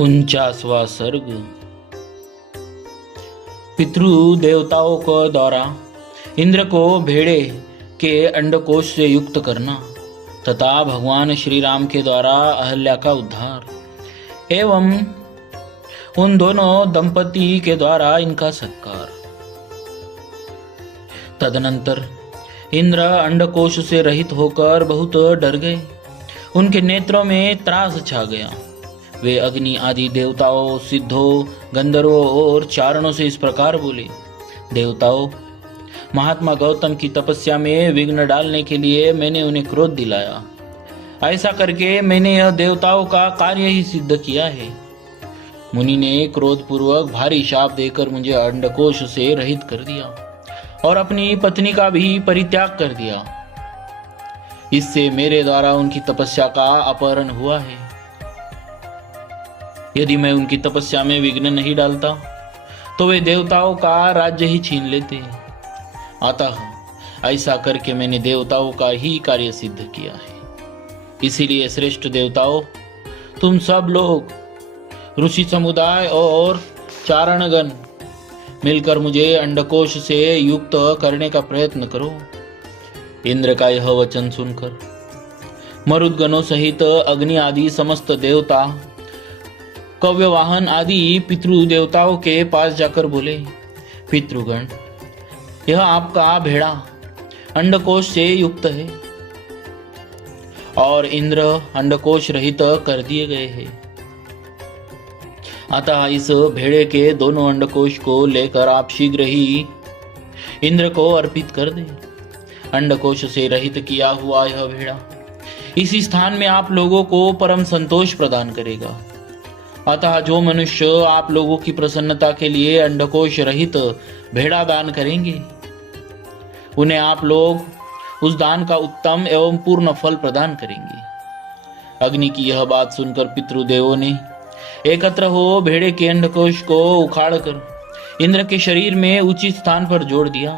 49वां सर्ग। पितृ देवताओं को द्वारा इंद्र को भेड़े के अंडकोश से युक्त करना तथा भगवान श्री राम के द्वारा अहल्या का उद्धार एवं उन दोनों दंपति के द्वारा इनका सत्कार। तदनंतर इंद्र अंडकोश से रहित होकर बहुत डर गए। उनके नेत्रों में त्रास छा गया। वे अग्नि आदि देवताओं, सिद्धों, गंधर्वों और चारणों से इस प्रकार बोले। देवताओं, महात्मा गौतम की तपस्या में विघ्न डालने के लिए मैंने उन्हें क्रोध दिलाया। ऐसा करके मैंने यह देवताओं का कार्य ही सिद्ध किया है। मुनि ने क्रोधपूर्वक भारी शाप देकर मुझे अंडकोश से रहित कर दिया और अपनी पत्नी का भी परित्याग कर दिया। इससे मेरे द्वारा उनकी तपस्या का अपहरण हुआ है। यदि मैं उनकी तपस्या में विघ्न नहीं डालता तो वे देवताओं का राज्य ही छीन लेते। अतः ऐसा करके मैंने देवताओं का ही कार्य सिद्ध किया है। इसीलिए श्रेष्ठ देवताओं, तुम सब लोग ऋषि समुदाय और चारणगण मिलकर मुझे अंडकोश से युक्त करने का प्रयत्न करो। इंद्र का यह वचन सुनकर मरुदगणों सहित अग्नि आदि समस्त देवता, कव्यवाहन आदि पितृ देवताओं के पास जाकर बोले, पितृगण, यह आपका भेड़ा अंडकोश से युक्त है और इंद्र अंडकोश रहित कर दिए गए हैं। अतः इस भेड़े के दोनों अंडकोश को लेकर आप शीघ्र ही इंद्र को अर्पित कर दें। अंडकोश से रहित किया हुआ यह भेड़ा इसी स्थान में आप लोगों को परम संतोष प्रदान करेगा। अतः जो मनुष्य आप लोगों की प्रसन्नता के लिए अंडकोश रहित भेड़ा दान करेंगे, उन्हें आप लोग उस दान का उत्तम एवं पूर्ण फल प्रदान करेंगे। अग्नि की यह बात सुनकर पितृदेवों ने एकत्र हो भेड़े के अंडकोश को उखाड़कर इंद्र के शरीर में उचित स्थान पर जोड़ दिया।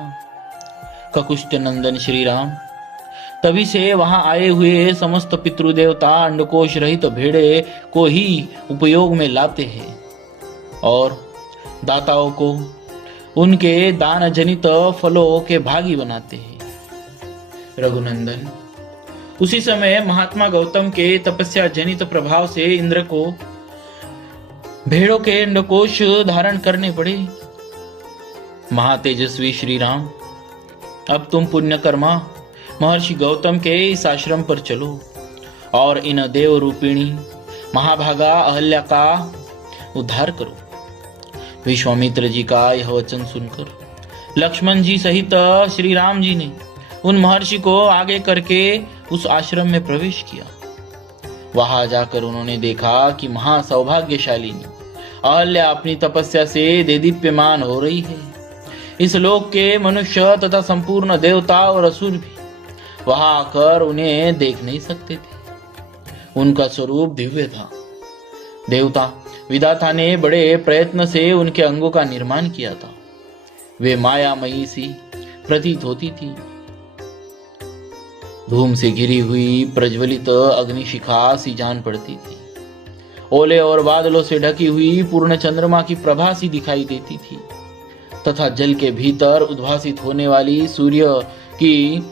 ककुष्ट नंदन श्री राम तभी से वहां आए हुए समस्त पितृदेवता अंडकोश रहित भेड़े को ही उपयोग में लाते हैं और दाताओं को उनके दान जनित फलों के भागी बनाते हैं। रघुनंदन, उसी समय महात्मा गौतम के तपस्या जनित प्रभाव से इंद्र को भेड़ों के अंडकोश धारण करने पड़े। महातेजस्वी श्री राम, अब तुम पुण्यकर्मा महर्षि गौतम के इस आश्रम पर चलो और इन देव रूपिणी महाभागा अहल्या का उद्धार करो। विश्वामित्र जी का यह वचन सुनकर लक्ष्मण जी सहित श्री राम जी ने उन महर्षि को आगे करके उस आश्रम में प्रवेश किया। वहां जाकर उन्होंने देखा कि महासौभाग्यशालिनी अहल्या अपनी तपस्या से देदीप्यमान हो रही है। इस लोक के मनुष्य तथा संपूर्ण देवता और असुर भी वहां आकर उन्हें देख नहीं सकते थे। उनका स्वरूप दिव्य था। देवता विधाता ने बड़े प्रयत्न से उनके अंगों का निर्माण किया था। वे मायामयी सी प्रतीत होती थी। धूम से घिरी हुई प्रज्वलित अग्निशिखा सी जान पड़ती थी। ओले और बादलों से ढकी हुई पूर्ण चंद्रमा की प्रभा सी दिखाई देती थी तथा जल के भीतर उद्भासित होने वाली सूर्य की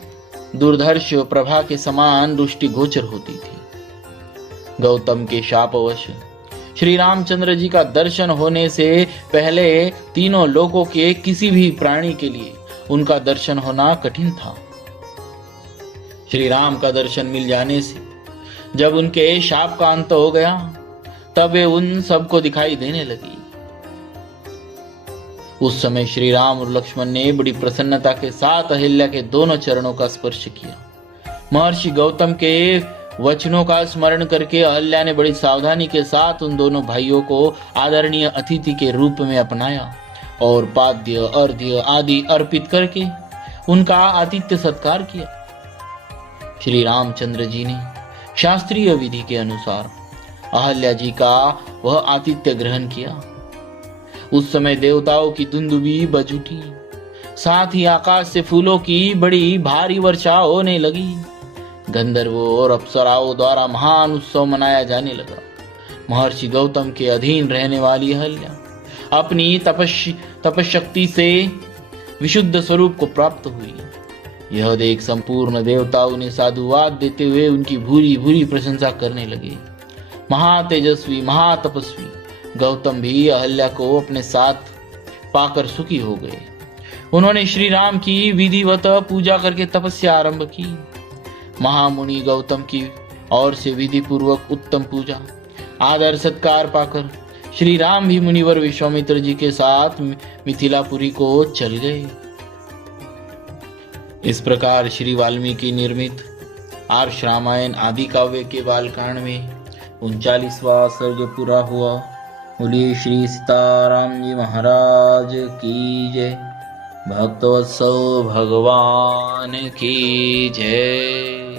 दुर्धर्ष प्रभा के समान दृष्टि गोचर होती थी। गौतम के शापवश श्री रामचंद्र जी का दर्शन होने से पहले तीनों लोकों के किसी भी प्राणी के लिए उनका दर्शन होना कठिन था। श्री राम का दर्शन मिल जाने से जब उनके शाप का अंत हो गया, तब वे उन सबको दिखाई देने लगी। उस समय श्री राम और लक्ष्मण ने बड़ी प्रसन्नता के साथ अहिल्या के दोनों चरणों का स्पर्श किया। महर्षि गौतम के वचनों का स्मरण करके अहिल्या ने बड़ी सावधानी के साथ उन दोनों भाइयों को आदरणीय अतिथि के रूप में अपनाया और पाद्य अर्घ्य आदि अर्पित करके उनका आतिथ्य सत्कार किया। श्री रामचंद्र जी ने शास्त्रीय विधि के अनुसार अहल्या जी का वह आतिथ्य ग्रहण किया। उस समय देवताओं की दुंदुभी बज उठी। साथ ही आकाश से फूलों की बड़ी भारी वर्षा होने लगी। गंधर्वों और अप्सराओं द्वारा महान उत्सव मनाया जाने लगा। महर्षि गौतम के अधीन रहने वाली अहल्या अपनी तपशक्ति से विशुद्ध स्वरूप को प्राप्त हुई। यह देख संपूर्ण देवता उन्हें साधुवाद देते हुए उनकी भूरी भूरी प्रशंसा करने लगे। महातेजस्वी महातपस्वी गौतम भी अहल्या को अपने साथ पाकर सुखी हो गए। उन्होंने श्री राम की विधिवत पूजा करके तपस्या आरंभ की। महामुनि गौतम की ओर से विधि पूर्वक उत्तम पूजा आदर सत्कार पाकर श्री राम भी मुनिवर विश्वामित्र जी के साथ मिथिलापुरी को चल गए। इस प्रकार श्री वाल्मीकि निर्मित आर्ष रामायण आदि काव्य के बालकांड में 39वां सर्ग पूरा हुआ। बोलिए श्री सीताराम जी महाराज की जय। भक्तवत्सल भगवान की जय।